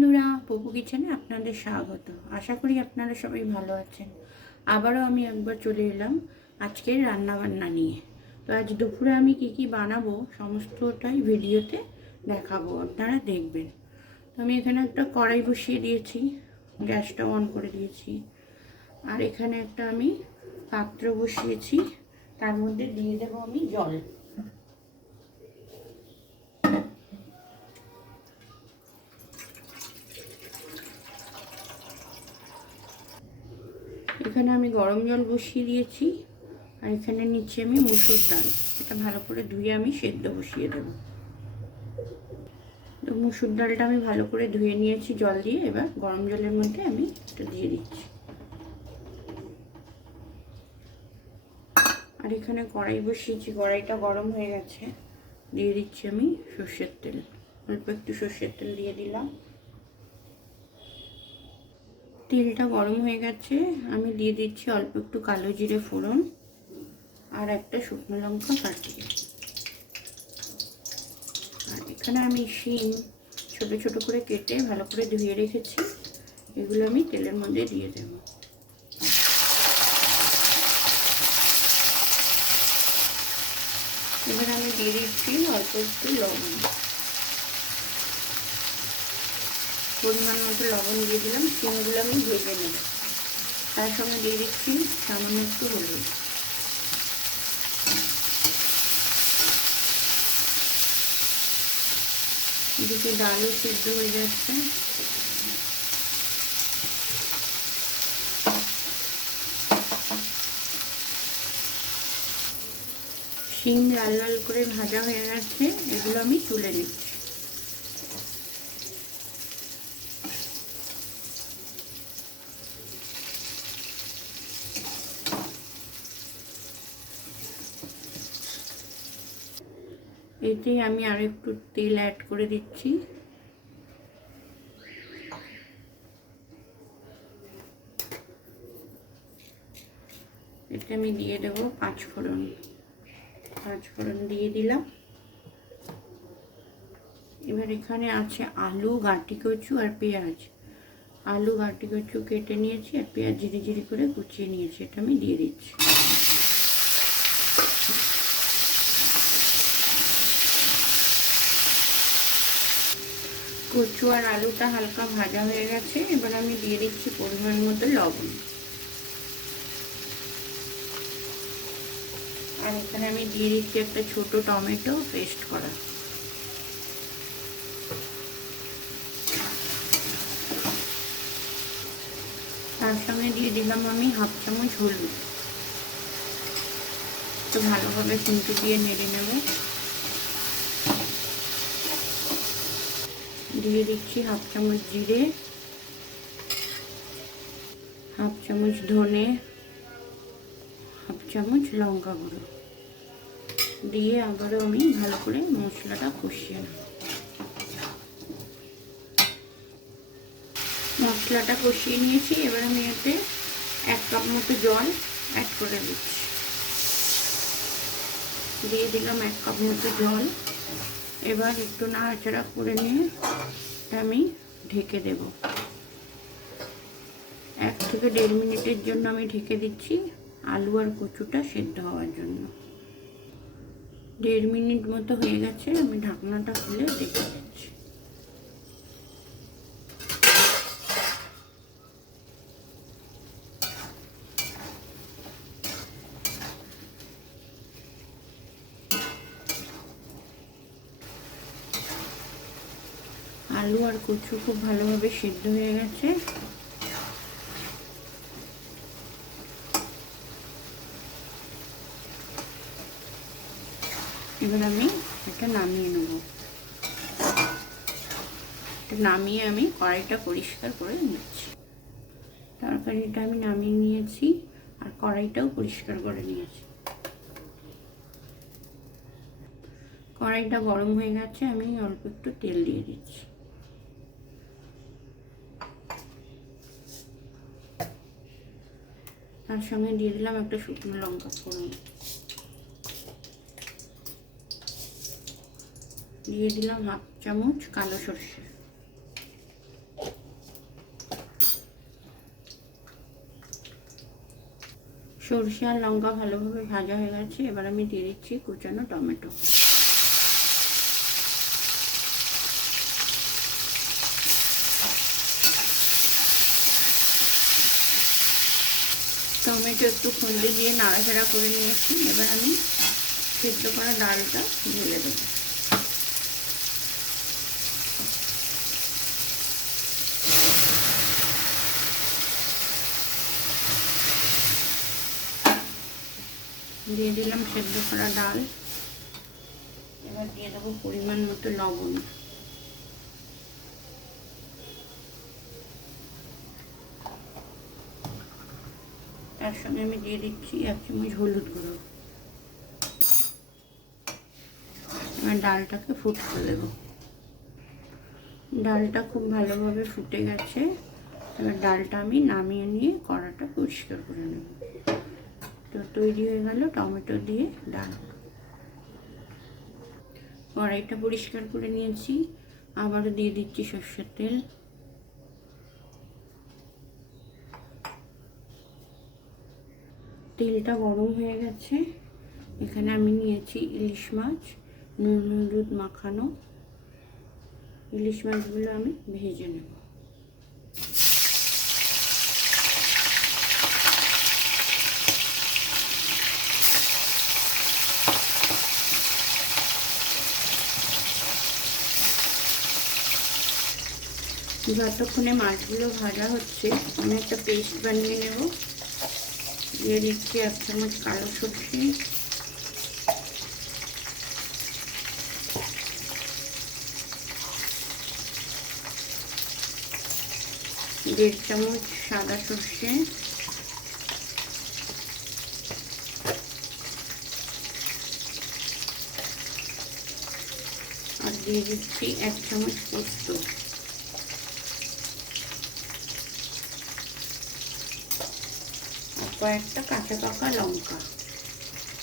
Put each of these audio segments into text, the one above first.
বন্ধুরা, পপু কিচেনে আপনাদের স্বাগত। আশা করি আপনারা সবাই ভালো আছেন। আবারও আমি একবার চলে এলাম আজকের রান্নাবান্না নিয়ে। তো আজ দুপুরে আমি কি বানাবো সমস্তটাই ভিডিওতে দেখাবো, আপনারা দেখবেন। তো আমি এখানে একটা কড়াই বসিয়ে দিয়েছি, গ্যাসটা অন করে দিয়েছি। আর এখানে একটা আমি পাত্র বসিয়েছি, তার মধ্যে দিয়ে দেবো আমি জল। এখানে আমি গরম জল বসিয়ে দিয়েছি, আর এখানে নিচে আমি মুসুর ডাল, এটা ভালো করে ধুয়ে আমি সেদ্ধ বসিয়ে দেবো। তো মুসুর ডালটা আমি ভালো করে ধুয়ে নিয়েছি জল দিয়ে। এবার গরম জলের মধ্যে আমি এটা দিয়ে দিচ্ছি। আর এখানে কড়াই বসিয়েছি, কড়াইটা গরম হয়ে গেছে। দিয়ে দিচ্ছি আমি সর্ষের তেল, অল্প একটু সর্ষের তেল দিয়ে দিলাম। তেলটা গরম হয়ে গেছে, আমি দিয়ে দিচ্ছি অল্প একটু কালো জিরে ফোড়ন আর একটা শুকনো লঙ্কা কাটিয়ে। আর এখানে আমি শিম ছোট ছোট করে কেটে ভালো করে ধুয়ে রেখেছি, এগুলো আমি তেলের মধ্যে দিয়ে দেব। এবার আমি দিয়ে দিচ্ছি অল্প একটু লবণ, পরিমাণ মতো লবণ দিয়ে দিলাম। শিমগুলো আমি ভেজে নেব। তার সঙ্গে দিয়ে দিচ্ছি সামান্য একটু হলুদ। এদিকে ডালও সেদ্ধ হয়ে যাচ্ছে। শিম লাল লাল করে ভাজা হয়ে গেছে, এগুলো আমি তুলে নিচ্ছি। এতে আমি আর একটু তেল অ্যাড করে দিচ্ছি। এতে আমি দিয়ে দেবো পাঁচফোড়ন। পাঁচফোড়ন দিয়ে দিলাম। এবার এখানে আছে আলু, গাঁটি কচু আর পেঁয়াজ। আলু গাঁটি কচু কেটে নিয়েছি, আর পেঁয়াজ ঝিরি ঝিরি করে কুচিয়ে নিয়েছি, এটা আমি দিয়ে দিচ্ছি। কচু আর আলুটা হালকা ভাজা হয়ে গেছে, এবার আমি দিয়ে দিচ্ছি পরিমাণ মতো লবণ। আর এখানে আমি দিয়ে দিচ্ছি একটা ছোট টমেটো পেস্ট করা। তার সঙ্গে দিয়ে দিলাম আমি হাফ চামচ হলুদ। তো ভালোভাবে খুন্তি দিয়ে নেড়ে নেব। দিয়ে দিচ্ছি হাফ চামচ জিরে, হাফ চামচ ধনে, হাফ চামচ লঙ্কা গুঁড়ো দিয়ে আবারও আমি ভালো করে মশলাটা কষিয়ে নেব। মশলাটা কষিয়ে নিয়েছি, এবার আমি এতে 1 কাপ মতো জল অ্যাড করে দিচ্ছি। দিয়ে দিলাম 1 কাপ মতো জল। এবার একটু নাড়াচাড়া করে নিয়ে আমি ঢেকে দেব। 1 থেকে 1.5 মিনিটের জন্য আমি ঢেকে দিচ্ছি, আলু আর কচুটা সেদ্ধ হওয়ার জন্য। 1.5 মিনিট মতো হয়ে গেছে, আমি ঢাকনাটা খুলে দেখে দিচ্ছি। আলু আর কচু খুব ভালোভাবে সিদ্ধ হয়ে গেছে। এবার আমি এটা নামিয়ে নেব। এটা নামিয়ে আমি কড়াইটা পরিষ্কার করে নিচ্ছি। তরকারিটা আমি নামিয়ে নিয়েছি, আর কড়াইটাও পরিষ্কার করে নিয়েছি। কড়াইটা গরম হয়ে গেছে, আমি অল্প একটু তেল দিয়ে দিচ্ছি। তার সঙ্গে দিয়ে দিলাম একটা শুকনো লঙ্কা ফোড়ন, দিয়ে দিলাম হাফ চামচ কালো সরষে, সরষে আর লঙ্কা ভালোভাবে ভাজা হয়ে গেছে। এবার আমি দিয়ে দিচ্ছি কুচানো টমেটো। টমেটো একটু খুন্তি দিয়ে নাড়াচাড়া করে নিয়েছি। এবার আমি সিদ্ধ করা ডালটা ঢেলে দেবো। দিয়ে দিলাম সেদ্ধ করা ডাল। এবার দিয়ে দেবো পরিমাণ মতো লবণ। তার সঙ্গে আমি দিয়ে দিচ্ছি 1 চামচ হলুদ গুঁড়ো। এবার ডালটাকে ফুটতে দেবো। ডালটা খুব ভালোভাবে ফুটে গেছে। এবার ডালটা আমি নামিয়ে নিয়ে কড়াটা পরিষ্কার করে নেব। তো তৈরি হয়ে গেল টমেটো দিয়ে ডাল। কড়াইটা পরিষ্কার করে নিয়েছি। আবারও দিয়ে দিচ্ছি সরষের তেল। তেলটা গরম হয়ে গেছে। এখানে আমি নিয়েছি ইলিশ মাছ, নুন হলুদ মাখানো। ইলিশ মাছগুলো আমি ভেজে নেব। যতক্ষণে মাছগুলো ভাজা হচ্ছে আমি একটা পেস্ট বানিয়ে নেব। দিয়ে দিচ্ছি 1 চামচ কালো সরষে, 1.5 চামচ সাদা সরষে, আর দিয়ে দিচ্ছি 1 চামচ পোস্ত। আর কয়েকটা কাঁচা পাকা লঙ্কা।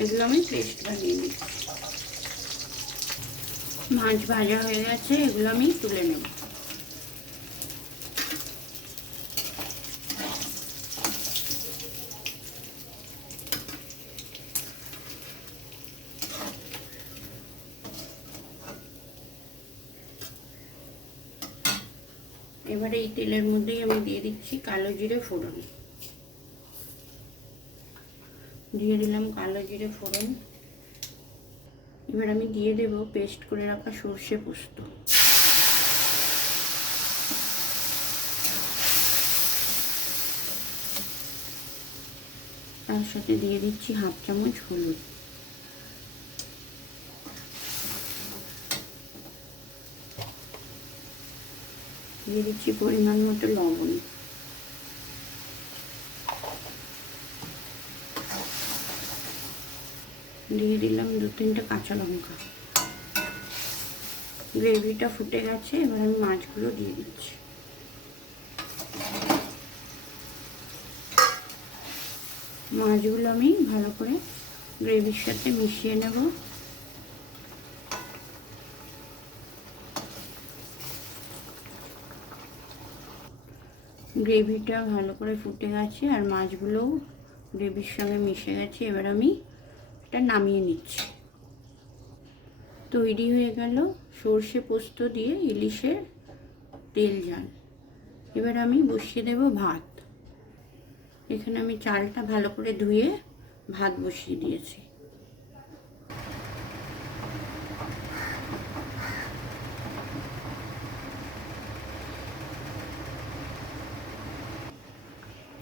এগুলো আমি পেস্ট বানিয়ে নিচ্ছি। মাছ ভাজা হয়ে গেছে, এগুলো আমি তুলে নেব। এবারে এই তেলের মধ্যেই আমি দিয়ে দিচ্ছি কালো জিরে ফোড়ন। দিয়ে দিলাম কালো জিরে ফোড়ন। এবার আমি দিয়ে দেব পেস্ট করে রাখা সর্ষে পোস্ত। তার সাথে দিয়ে দিচ্ছি 1/2 চামচ হলুদ। দিয়ে দিচ্ছি পরিমাণ মতো লবণ। দিয়ে দিলাম 2-3টে কাঁচা লঙ্কা। গ্রেভিটা ফুটে গেছে। এবার আমি মাছগুলো দিয়ে দিচ্ছি। মাছগুলো আমি ভালো করে গ্রেভির সাথে মিশিয়ে নেব। গ্রেভিটা ভালো করে ফুটে গেছে আর মাছগুলোও গ্রেভির সঙ্গে মিশে গেছে। এবার আমি এটা নামিয়ে নিচ্ছি। তৈরি হয়ে গেল সর্ষে পোস্ত দিয়ে ইলিশের তেল ঝাল। এবার আমি বসিয়ে দেব ভাত। এখানে আমি চালটা ভালো করে ধুয়ে ভাত বসিয়ে দিয়েছি।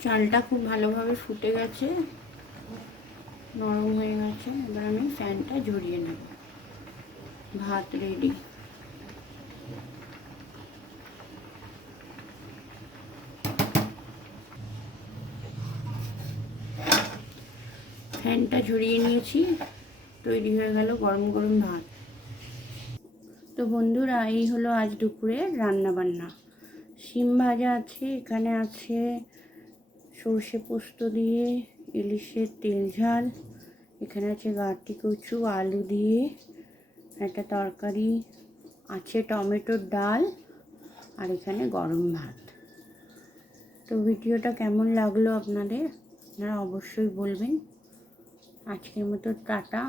চালটা খুব ভালোভাবে ফুটে গেছে, নরম হয়ে গেছে। এবার আমি ফ্যানটা ঝরিয়ে নেব। ভাত রেডি। ফ্যানটা ঝরিয়ে নিয়েছি। তৈরি হয়ে গেল গরম গরম ভাত। তো বন্ধুরা, এই হলো আজ দুপুরের রান্না বান্না। শিম ভাজা আছে, এখানে আছে সর্ষে পোস্ত দিয়ে ইলিশের তেল ঝাল, এখানে আছে গাঁটি কচু আলু দিয়ে একটা তরকারি, আছে টমেটোর ডাল, আর এখানে গরম ভাত। তো ভিডিওটা কেমন লাগলো আপনাদের আপনারা অবশ্যই বলবেন। আজকের মতো টাটা।